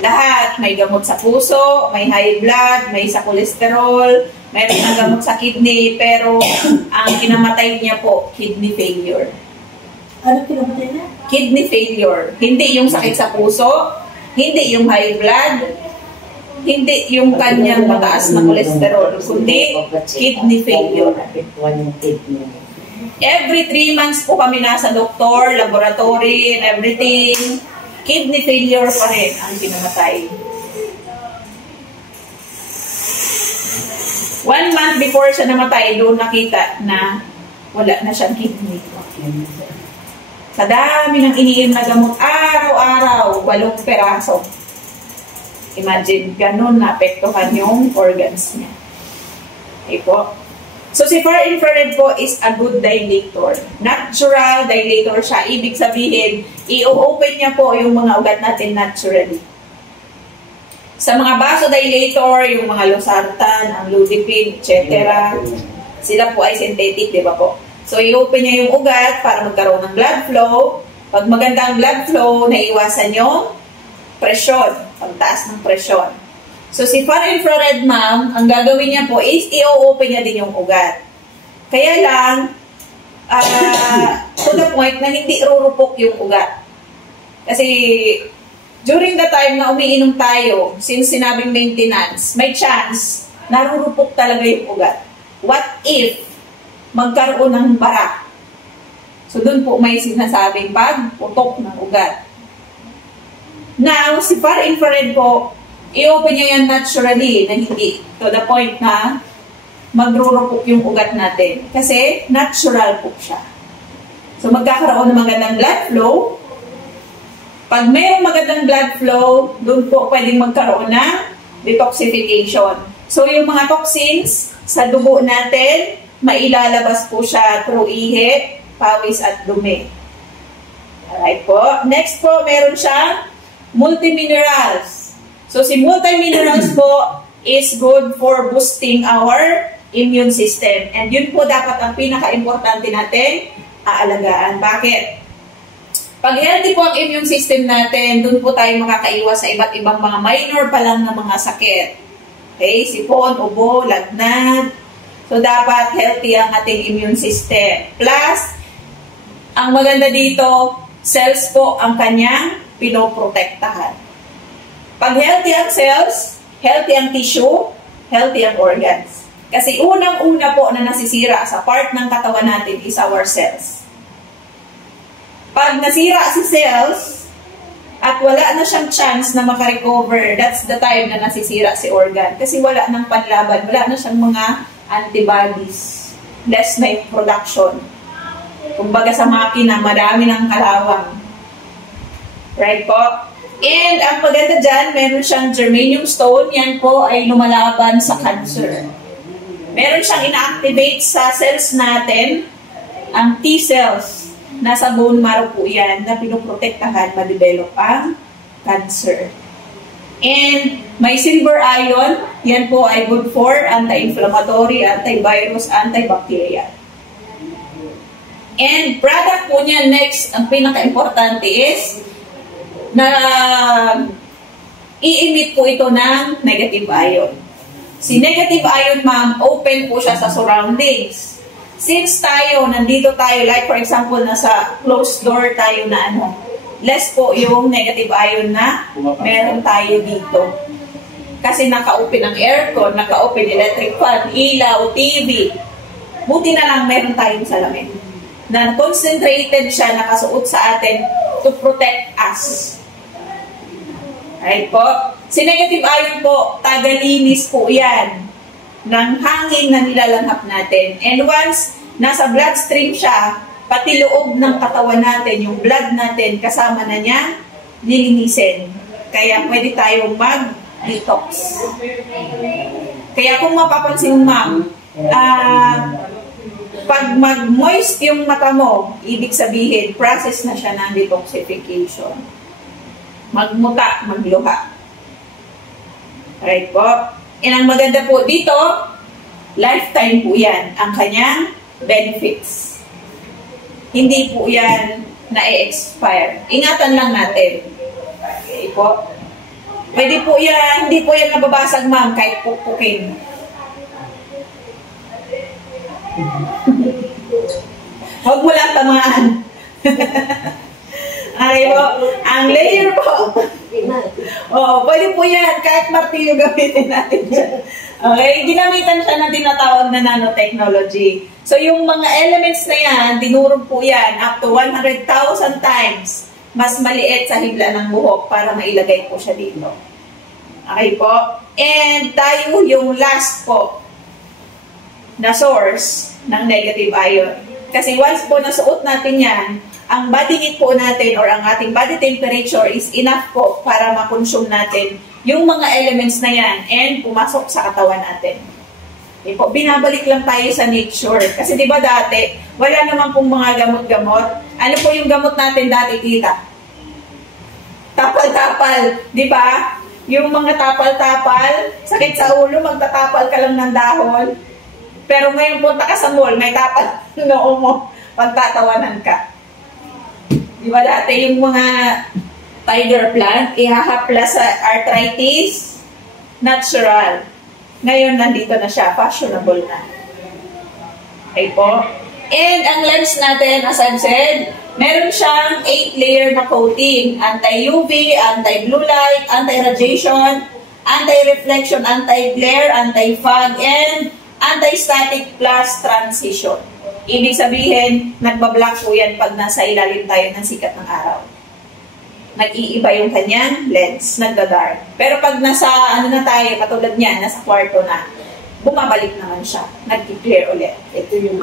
Lahat. May gamot sa puso, may high blood, may sa cholesterol, mayroon ng gamot sa kidney, pero ang kinamatay niya po, kidney failure. Ano kinamatay niya? Kidney failure. Hindi yung sakit sa puso, hindi yung high blood, hindi yung kanyang mataas na cholesterol, kundi kidney failure. Every 3 months po kami nasa doktor, laboratory, and everything. Kidney failure pa rin ang pinamatay. 1 month before siya namatay, doon nakita na wala na siyang kidney. Sa dami ng iniinom na gamot, araw-araw, 8 peraso. Imagine, ganun naapektuhan yung organs niya. Okay po. So, si far infrared po is a good dilator. Natural dilator siya. Ibig sabihin, i-open niya po yung mga ugat natin naturally. Sa mga vasodilator, yung mga losartan, ang Ludipine, etc., sila po ay synthetic, di ba po? So, i-open niya yung ugat para magkaroon ng blood flow. Pag maganda ang blood flow, naiwasan yung presyon, pagtaas ng presyon. So, si far infrared, ma'am, ang gagawin niya po is i-open niya din yung ugat. Kaya lang, to the point na hindi rurupok yung ugat. Kasi, during the time na umiinom tayo, since sinabing maintenance, may chance, narurupok talaga yung ugat. What if magkaroon ng bara? So, dun po may sinasabing pagputok ng ugat. Now, si far infrared po, i-open niya yan naturally, na hindi to the point na magrurupok yung ugat natin. Kasi natural po siya. So, magkakaroon ng magandang blood flow. Pag mayroong magandang blood flow, doon po pwedeng magkaroon ng detoxification. So, yung mga toxins sa dugo natin, mailalabas po siya through ihi, pawis at dumi. Alright po. Next po, meron siyang multiminerals. So, si multiminerals po is good for boosting our immune system. And yun po dapat ang pinaka-importante natin aalagaan. Bakit? Pag healthy po ang immune system natin, dun po tayo makakaiwas sa iba't ibang mga minor pa lang na mga sakit. Okay? Sipon, ubo, lagnat. So, dapat healthy ang ating immune system. Plus, ang maganda dito, cells po ang kanyang pinoprotektahan. Pag healthy ang cells, healthy ang tissue, healthy ang organs. Kasi unang-una po na nasisira sa part ng katawan natin is our cells. Pag nasira si cells, at wala na siyang chance na makarecover, that's the time na nasisira si organ. Kasi wala nang panlaban, wala na siyang mga antibodies. Less na yung production. Kumbaga sa makina, marami ng kalawang. Right po? And ang maganda dyan, meron siyang germanium stone. Yan po ay lumalaban sa cancer. Meron siyang ina-activate sa cells natin, ang T-cells. Nasa bone marrow po yan na pinoprotektahan ma-develop ang cancer. And may silver ion. Yan po ay good for anti-inflammatory, antivirus, antibacterial. And product po niya next, ang pinaka-importante is na i-emit po ito ng negative ion. Si negative ion, ma'am, open po siya sa surroundings. Since tayo, nandito tayo, like for example, nasa closed door tayo na less po yung negative ion na meron tayo dito. Kasi naka-open ang aircon, naka-open electric fan, ilaw, TV. Buti na lang meron tayong salamin. Na concentrated siya, nakasuot sa atin to protect us. Right po? Si negative ion po, tagalinis po yan ng hangin na nilalanghap natin. And once nasa bloodstream siya, pati loob ng katawan natin, yung blood natin, kasama na niya, lilinisin. Kaya pwede tayong mag-detox. Kaya kung mapapansin, ma'am, pag mag-moist yung mata mo, ibig sabihin, process na siya ng detoxification. Magmuta, magluha. Alright po. And ang maganda po dito, lifetime po yan, ang kanyang benefits. Hindi po yan na-expire. Ingatan lang natin. Okay po. Pwede po yan, hindi po yan nababasag ma'am, kahit pukpukin. Huwag mo lang tamaan. Okay po, ang layer po. Oo, pwede po yan, kahit martilyo gamitin natin dyan. Okay, ginamitan siya ng tinatawag na nanotechnology. So yung mga elements na yan, dinurog po yan up to 100,000 times mas maliit sa hibla ng buhok para mailagay po siya dito. Okay po? And tayo yung last po na source ng negative ion. Kasi once po nasuot natin yan, ang body heat po natin or ang ating body temperature is enough po para makonsume natin yung mga elements na yan and pumasok sa katawan natin. Okay po, binabalik lang tayo sa nature. Kasi di ba dati, wala naman pong mga gamot-gamot. Ano po yung gamot natin dati, tita? Tapal-tapal, di ba? Yung mga tapal-tapal, sakit sa ulo, magtatapal ka lang ng dahon. Pero ngayon punta ka sa mall, may tapal noo mo, pagtatawanan ka. Di ba dati yung mga tiger plant, ihahapla sa arthritis, natural. Ngayon, nandito na siya, fashionable na. Okay po? And ang lens natin, as I've said, meron siyang 8-layer na coating. Anti-UV, anti-blue light, anti-radiation, anti-reflection, anti-glare, anti-fog, and anti-static plus transition. Ibig sabihin, nagbablock po yan pag nasa ilalim tayo ng sikat ng araw. Nag-iiba yung kanyang lens, nagda-dark. Pero pag nasa, ano na tayo, katulad niyan, nasa kwarto na, bumabalik naman siya. Nag-clear ulit. Ito yung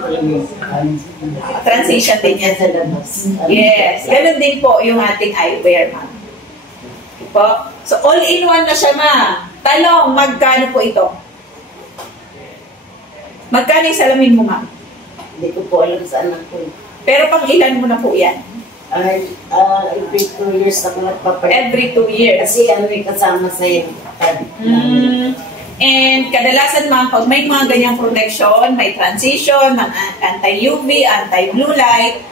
transition din yan sa labas. Yes. Ganun din po yung ating eyewear, ma'am. Po. So, all-in-one na siya, ma'am. Talong, magkano po ito? Magkano yung salamin mo, ma'am? Hindi ko po alam sa anak ko. Pero pang ilan mo na po yan? Every 2 years ako nagpapalit. Every 2 years. Kasi ano yung kasama sa iyo. And kadalasan ma'am, pag may mga ganyang protection, may transition, anti-UV, anti-blue light,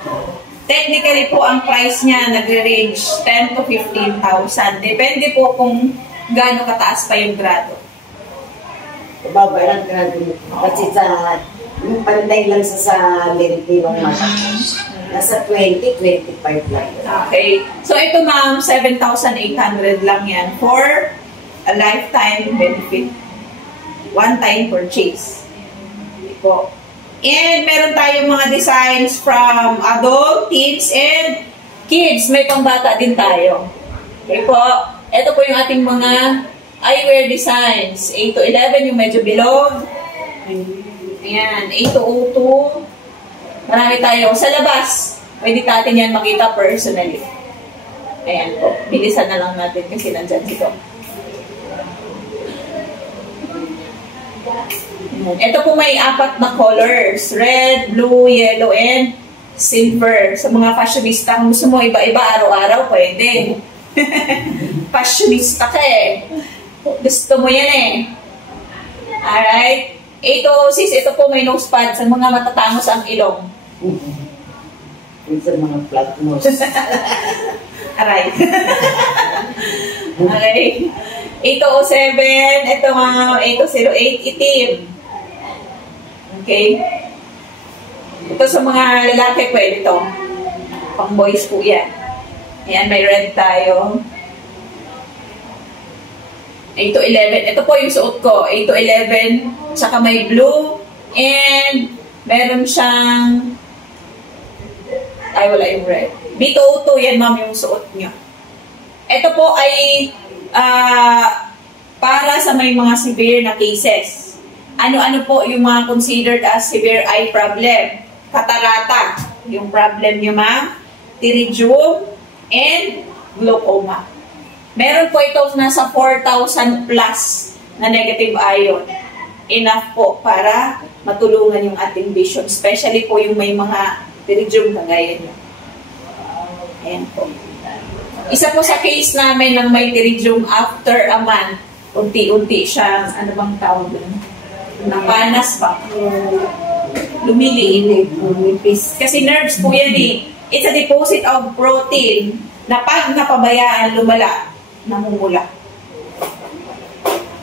technically po ang price niya nagre-range 10 to 15,000. Depende po kung gaano kataas pa yung grado. Baba lang grado mo. Kasi sa, yung panday lang sa liritinong mata. Nasa 20, 25 lang. Okay. So ito ma'am, 7,800 lang yan for a lifetime benefit. One-time purchase. Po. And meron tayong mga designs from adult, teens, and kids. May pambata din tayo. Okay po. Ito po yung ating mga eyewear designs. 8 to 11, yung medyo bilog. Ayan, 8 to 02. Marami tayo. Sa labas, pwede natin yan makita personally. Ayan po. Bilisan na lang natin kasi nandyan dito. Ito po may 4 na colors. Red, blue, yellow, and silver. Sa mga fashionista, kung gusto mo iba-iba araw-araw, pwede. Fashionista ka eh. Gusto mo yan eh. Alright. Ito, sis, ito po may nose pad sa mga matatangos ang ilong. Sa mga flat nose. Alright. Okay. 807, ito mga 808, itim. Okay. Ito sa mga lalaki, pwede ito. Pang boys po yan. Ayan, may red tayo. 8 to 11. Ito po yung suot ko. 8 to 11. Tsaka may blue. And meron siyang ay, wala yung red. B202, yan ma'am yung suot nyo. Ito po ay para sa may mga severe na cases. Ano-ano po yung mga considered as severe eye problem? Katarata, yung problem nyo ma'am. Pterygium, and glaucoma. Meron po itong nasa 4,000 plus na negative ion. Enough po para matulungan yung ating vision. Especially po yung may mga pterygium kagaya nyo. Ayan po. Isa po sa case namin ng may pterygium after a month, unti-unti siya, ano bang tawag doon? Napanas pa. Lumiliit. Kasi nerves po yan eh. It's a deposit of protein na pag napabayaan, lumala, namumula.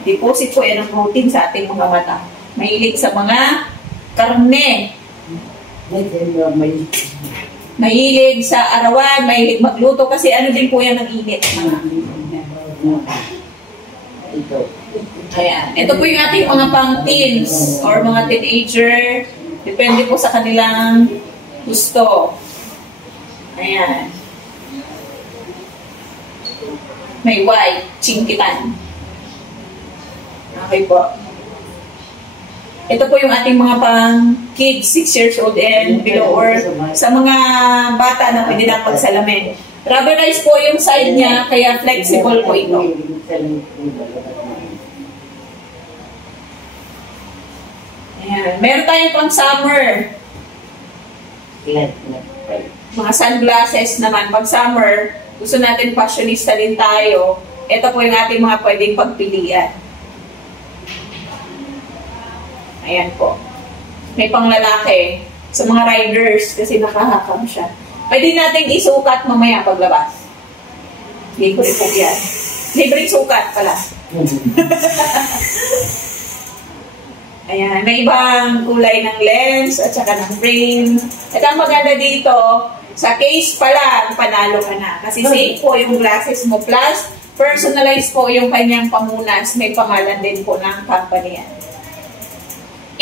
Deposit po yan ng protein sa ating mga mata. Mahilig sa mga karne. Mahilig sa arawan, mahilig magluto kasi ano din po yan ng init. Ayan. Ito po yung ating mga pang-teens or mga teenager. Depende po sa kanilang gusto. Ayan. May white, chingkitan. Okay po. Ito po yung ating mga pang-kids, 6 years old and below or sa mga bata na pwede na pagsalamin. Rubberized po yung side niya, kaya flexible po ito. Ayan. Meron tayong pang summer. Mga sunglasses naman. Pag summer, gusto natin fashionista din tayo. Ito po yung ating mga pwedeng pagpilian. Ayan po. May pang lalaki sa mga riders kasi nakahakam siya. Pwede natin isukat mamaya paglabas. Libre po yan. Libre sukat pala. Ayan, may ibang kulay ng lens at saka ng frame. At ang maganda dito, sa case pa lang, panalo ka na. Kasi safe po yung glasses mo. Plus, personalized po yung kanyang pamunas. May pangalan din po ng company yan.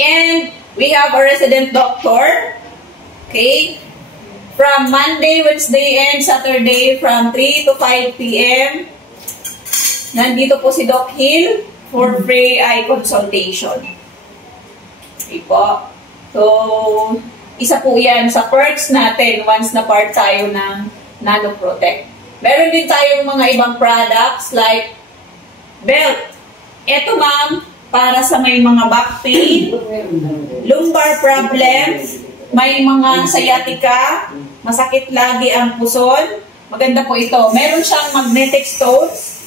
And we have a resident doctor. Okay? From Monday, Wednesday, and Saturday from 3 to 5 p.m. Nandito po si Doc Hill for free eye consultation. Okay po. So, isa po yan sa perks natin once na part tayo ng NanoProtect. Meron din tayong mga ibang products like belt. Ito ma'am, para sa may mga back pain, lumbar problem, may mga sciatica, masakit lagi ang puson. Maganda po ito. Meron siyang magnetic stones.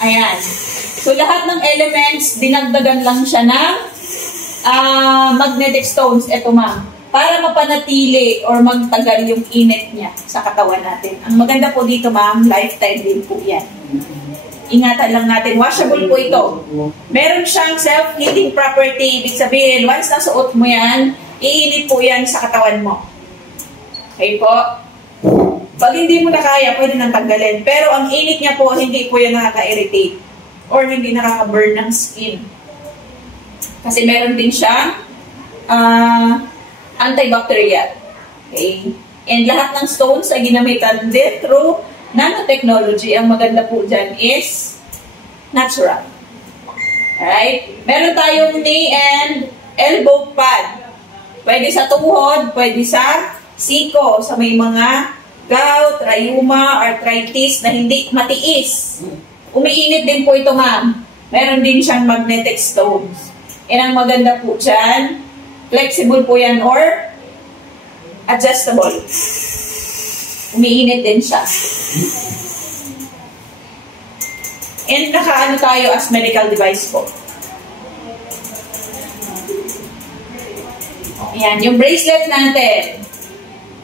Ayan. So, lahat ng elements, dinagdagan lang siya ng magnetic stones. Ito ma'am. Para mapanatili or magtagal yung init niya sa katawan natin. Ang maganda po dito ma'am, lifetime din po yan. Ingatan lang natin. Washable po ito. Meron siyang self-heating property. Ibig sabihin, once nasuot mo yan, iinit po yan sa katawan mo. Okay po? Pag hindi mo na kaya, pwede nang tanggalin. Pero ang init niya po, hindi po yan nakaka-irritate or hindi nakaka-burn ng skin. Kasi meron din siyang antibacterial. Okay? And lahat ng stones ay ginamitan din through nanotechnology. Ang maganda po dyan is natural. Alright? Meron tayong knee and elbow pad. Pwede sa tuhod, pwede sa siko, sa may mga gout, rheuma, arthritis na hindi matiis. Umiinit din po ito ma'am. Meron din siyang magnetic stones. And ang maganda po dyan, flexible po yan or adjustable. Umiinit din siya. And nakaano tayo as medical device po. Ayan, yung bracelet natin.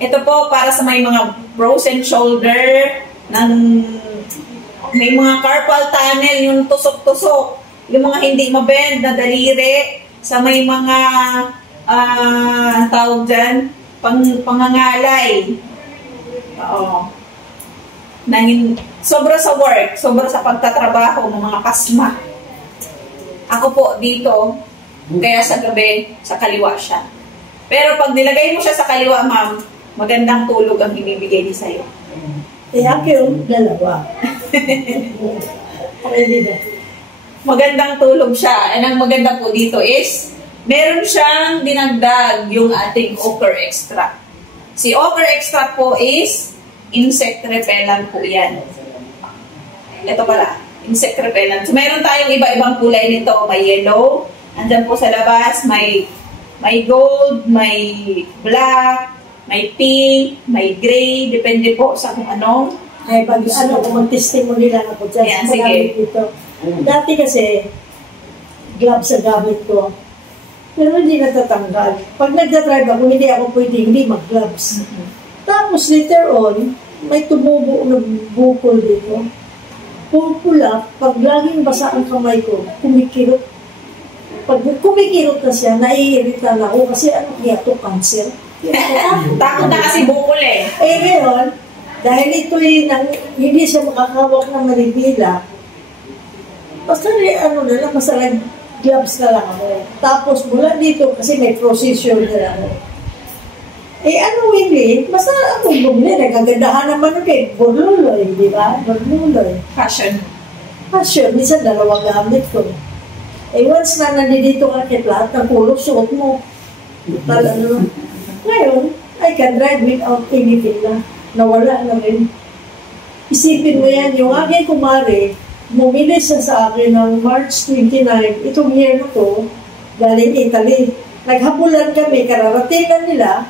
Ito po para sa may mga frozen shoulder, may mga carpal tunnel, yung tusok-tusok, yung mga hindi mabend na daliri, sa may mga tawag dyan, pangangalay. Oo. Sobra sa work, sobra sa pagtatrabaho ng mga kasma. Ako po dito, kaya sa gabi, sa kaliwa siya. Pero pag nilagay mo siya sa kaliwa, ma'am, magandang tulog ang ibibigay niya sa'yo. Ako yung dalawa. Magandang tulog siya. And ang maganda po dito is, meron siyang dinagdag yung ating ochre extract. Si ochre extract po is insect repellent po yan. Ito pala, insect repellent. So, meron tayong iba-ibang kulay nito. May yellow, andyan po sa labas, may gold, may black, may pink, may gray, depende po sa kung anong. Ay, pag mag-testimony lang ako dyan. Ayan, sige. Dati kasi, gloves sa gamit ko. Pero hindi natatanggal. Pag nagdadrive ako, hindi ako pwede hindi mag-gloves. Tapos later on, may tumubo ng bukol dito. pula, pag laging basa ang kamay ko, kumikirot. Pag kumikirot na siya, naiirita na ako kasi ano kaya to, cancer. Takot na kasi bukol eh. Eh ngayon, dahil ito'y hindi siya makakawak ng manipila, basta ano na lang, basta gloves na lang ako. Tapos mula dito, kasi may procedure na lang ako. Eh ano hindi, basta ako bumili, nagagandahan naman ulit. Borluloy, di ba? Borluloy. Fashion. Fashion, minsan dalawang gamit ko. Eh once na nandito ka kit lahat ng kulot, suot mo. Talaga. Ngayon, I can drive without anything na. Nawala na rin. Isipin mo yan, yung aking kumare, bumili siya sa akin ng March 29, itong year na to, galing Italy. Naghapulan kami, kararatingan nila,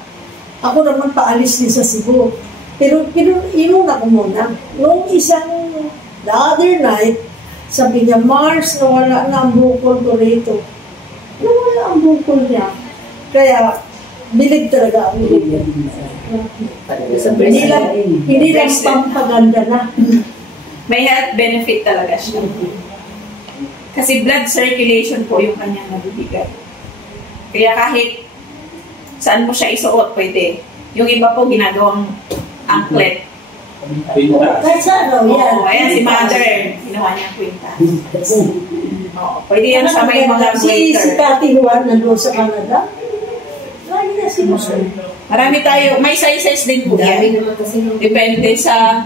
ako naman paalis din sa Cebu. Pero inuna ko muna. Noong the other night, sabi niya, Mars, nawala na ang bukol ko rito. Nawala ang bukol niya. Kaya, bilig talaga ang bilig. Hindi lang pampaganda na. May health benefit talaga siya. Kasi blood circulation po yung kanyang nabibigay. Kaya kahit saan mo siya isuot, pwede. Yung iba po ginagawang anklet. Kahit saan daw, yan. Oo, ayan si Mother. Ginawa niya kwinta. Pwede yan sa may mga Si Cathy Juan nandun sa Canada. Lagi na sinusunod. Marami tayo. May sizes din po yan. Depende sa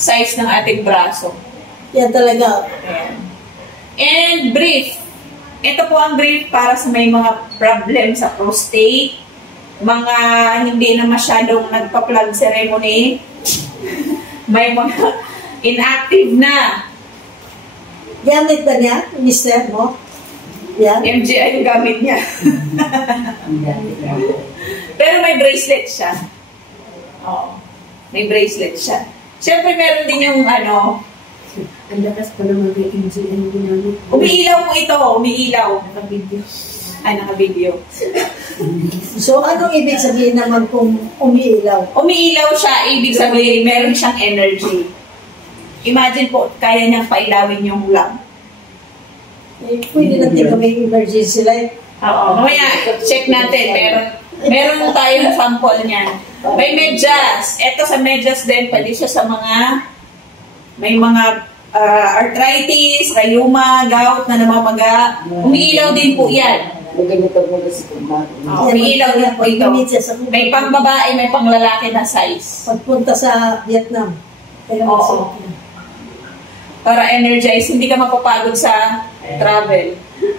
size ng ating braso. Yan talaga. Ayan. And brief. Ito po ang brief para sa may mga problem sa prostate, mga hindi na masyadong nagpa-plug ceremony, may mga inactive na. Gamit na niya, mister mo? Yan. MGI yung gamit niya. Pero may bracelet siya. Oo. May bracelet siya. Siyempre meron din yung ano, ang lakas pa naman kay MGN ginamit. umiilaw po ito, umiilaw. Naka-video. Ay, naka-video. So, anong ibig sabihin naman kung umiilaw? Umiilaw siya, ibig sabihin, meron siyang energy. Imagine po, kaya niyang pailawin yung lamp. Eh, pwede natin gawing emergency light. Oo, mamaya, check natin. Meron tayong sample niyan. May medyas. Ito sa medyas din, pwede siya sa mga, may mga arthritis, rayuma, gout na namamaga. Umiilaw din po yan. Ganito mo na si Kumar. Umiilaw din po ito. May pang babae, may pang lalaki na size. Pagpunta sa Vietnam. Oo. Para energize, hindi ka mapapagod sa travel.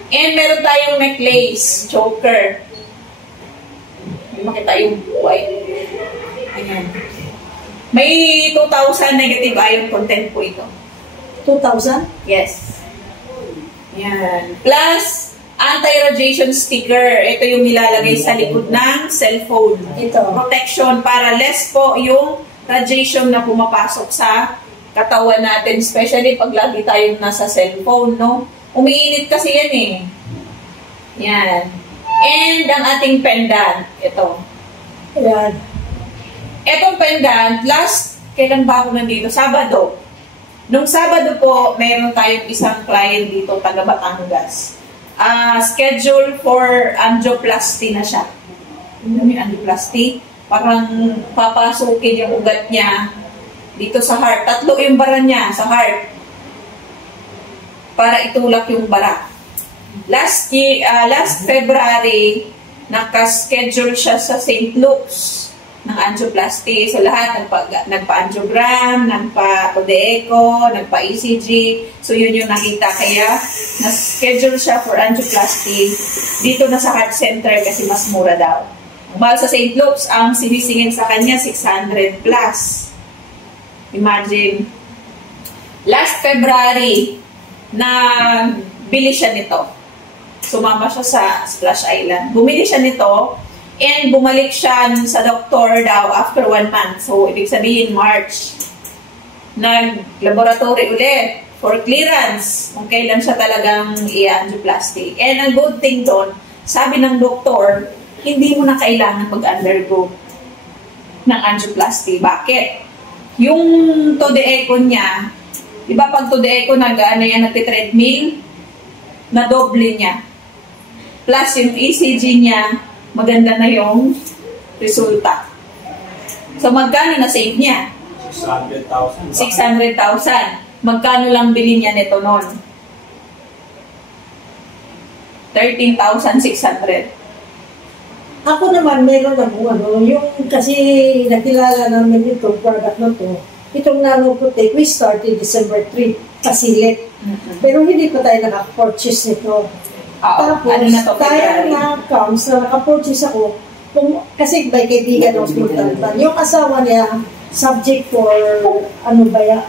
And meron tayong necklace, choker. Hindi makita yung white. Ayan. May 2,000 negative ion content po ito. 2,000? Yes. Yan. Plus, anti-radiation sticker. Ito yung nilalagay sa likod ng cellphone. Ito. Protection para less po yung radiation na pumapasok sa katawan natin. Especially pag lagi tayong nasa cellphone, no? Umiinit kasi yan eh. Yan. And ang ating pendant. Ito. Ayan. Etong pendant, kailan ba ako nandito? Sabado. Nung Sabado po, meron tayong isang client dito, taga Batangas. Schedule for angioplasty na siya. Ano yung angioplasty? Parang papasukin yung ugat niya dito sa heart. 3 yung bara niya sa heart. Para itulak yung bara. Last February, naka-schedule siya sa St. Luke's ng angioplasty. So lahat, nagpa-angiogram, nagpa-Todeco, nagpa-ECG. So yun yung nakita. Kaya, na-schedule siya for angioplasty dito na sa heart center kasi mas mura daw. Mahal sa St. Luke's, ang sinisingin sa kanya, 600 plus. Imagine. Last February, bili siya nito. Sumama siya sa Splash Island. Bumili siya nito. And bumalik siya sa doktor daw after 1 month. So, ibig sabihin, March. Nag-laboratory ulit for clearance kung kailan siya talagang i-angioplasty. And ang good thing doon, sabi ng doktor, hindi mo na kailangan mag-undergo ng angioplasty. Bakit? Yung Todeco niya, Diba pag today ko nag-ano yan, nagti-treadmill, na doble niya. Plus yung ECG niya, maganda na yung resulta. So magkano na-save niya? 600,000. 600,000. Magkano lang bili niya nito noon? 13,600. Ako naman, meron ako, yung kasi nakilala namin itong product na to, itong nanoprotect, we started December 3, kasilit. Pero hindi pa tayo naka-purchase nito. Tapos, ano na to, tayo na comes na naka-purchase ako, kasi by kaibigan ng hospital. Yung asawa niya, subject for, ano ba yan?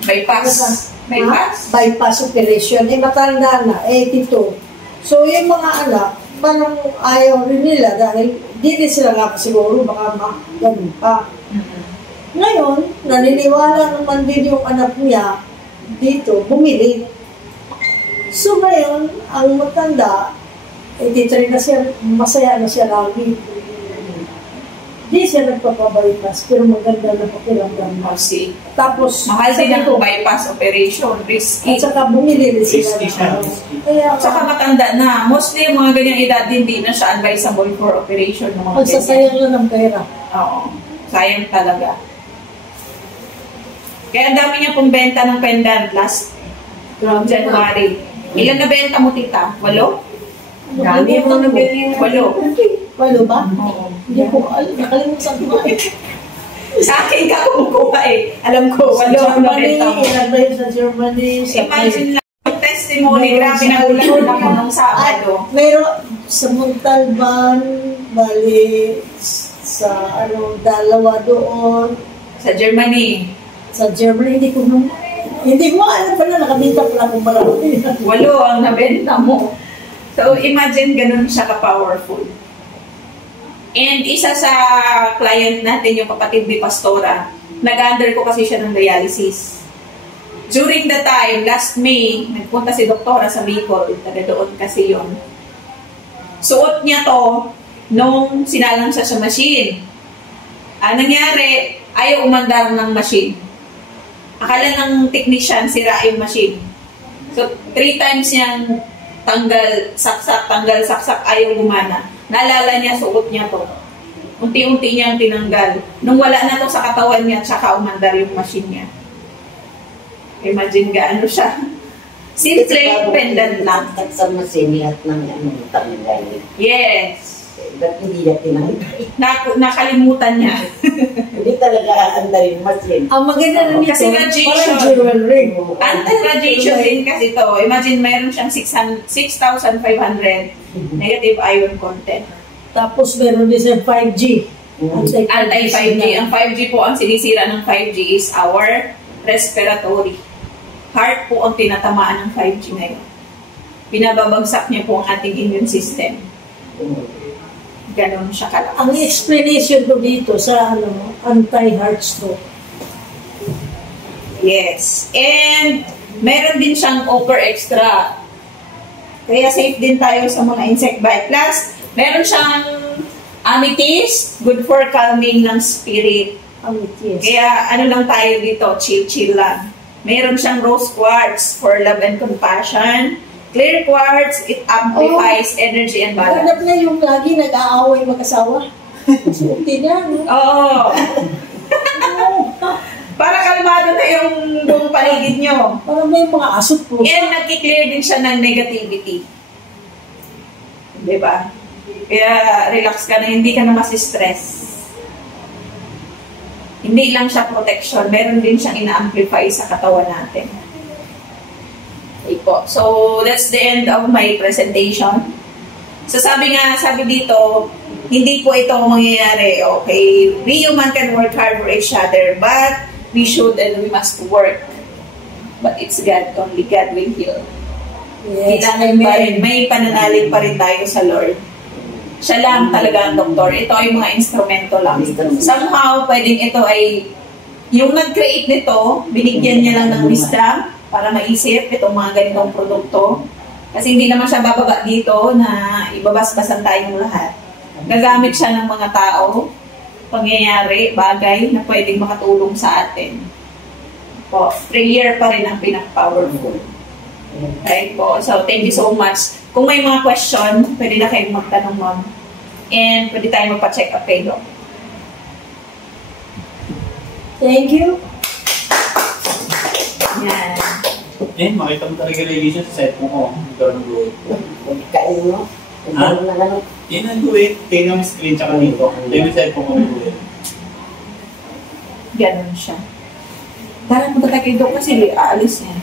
Bypass. Bypass. Bypass operation. Matanda na, 82. So, yung mga anak, parang ayaw rin nila dahil di rin sila nga siguro baka ganun pa. Ngayon, naniniwala naman din yung anak niya dito, bumili. So ngayon, ang matanda, 83 na siya, masaya na siya lagi. Di siya nagpapabypass, pero maganda na pakiramdam na. Tapos, mahal din ang bypass operation, risky. At saka bumili rin sila. Risky siya. Kaya, Saka matanda na. Mostly yung mga ganyang edad, hindi na siya advisable for operation. Magsasayang lang ng pera. Oo. Sayang talaga. Kaya ang dami niya pong benta ng pendant last January. Ilan na benta mo, tita? 8? Dami mo nabili. 8. 8 ba? Oo. Hindi ko alam. Nakalimutan ko ba? Sa akin ka kumukuha eh. Alam ko, 8 ang Germany, nabenta mo. ilan ba yun sa Germany? Imagine lang yung testimony. Grabe na ulan ako nung Sabado. Meron sa Montalban, bali sa dalawa doon. Sa Germany. Sa Germany, hindi ko alam pala, nakabita pala akong marami. 8 ang nabenta mo. So, imagine ganun siya ka-powerful. And isa sa client natin, yung kapatid ni Pastora, nag-under ko kasi siya ng dialysis. During the time, last May, nagpunta si Doktora sa Bicol, taga doon kasi yun. Suot niya to nung sinalang siya sa machine. Nangyari, ayaw umandar ng machine. Akala ng technician, sira yung machine. So, 3 times niyang tanggal, saksak, ayaw gumana. Naalala niya, suot niya to. Unti-unti niyang tinanggal. Nung wala na to sa katawan niya, tsaka umandar yung machine niya. Imagine gaano siya. Simple pendant lang. At sa machine, lahat ng tanggal. Yes. Ba't hindi niya tinanggal? Nakalimutan niya. Hindi talaga aandar yung machine. Ang maganda na nito, Kasi radiation. parang jewelry. Anti-radiation din kasi to. Imagine mayroon siyang 6,500 negative ion content. Tapos meron din sa 5G. Anti-5G. Ang 5G po, ang sinisira ng 5G is our respiratory. Heart po ang tinatamaan ng 5G ngayon. Pinababagsak niya po ang ating immune system. Ganon siya kalakas. Ang explanation ko dito sa anti-heart stroke. Yes. And meron din siyang Upper Extra. Kaya safe din tayo sa mga insect bite. Plus, meron siyang amethyst, good for calming ng spirit. Amethyst. Kaya ano lang tayo dito, chill-chill lang. Meron siyang rose quartz for love and compassion. Clear quartz, it amplifies energy and balance. Hanap na yung lagi nag-aaway mag-asawa. Suti niya, no? Oo. Para kalmado na yung buong paligid nyo. Parang may mga asot po. And nag-clear din siya ng negativity. Diba? Kaya relax ka na, hindi ka na masistress. Hindi lang siya protection, meron din siyang ina-amplify sa katawan natin. Okay po. So, that's the end of my presentation. So, sabi dito, hindi po ito mangyayari. Okay, we human can work hard for each other, but we should and we must work. But it's God, only God will heal. Yes, Kailangan pa rin, may pananalig pa rin tayo sa Lord. Siya lang talaga ang doktor. Ito ay mga instrumento lang. Somehow, pwedeng ito ay, yung nag-create nito, binigyan niya lang ng wisdom para maisip itong mga ganitong produkto. Kasi hindi naman siya bababa dito na ibabasbasan tayong lahat. Gagamit siya ng mga tao, pangyayari, bagay na pwedeng makatulong sa atin. po. Prayer pa rin ang pinaka-powerful. Right po. So, thank you so much. Kung may mga question, pwede na kayong magtanong, ma'am. And pwede tayo magpa-check up kay Doc. Thank you. Yan. Makita mo talaga radiation sa set mo ko. Gano'n gawin. Pagkain mo. Ha? Na gano'n. Yan ang gawin. Tingnan mo screen tsaka dito. Tingnan mo set mo ko gawin. Ganon siya. Tara, punta tayo kay Doc kasi aalis niya.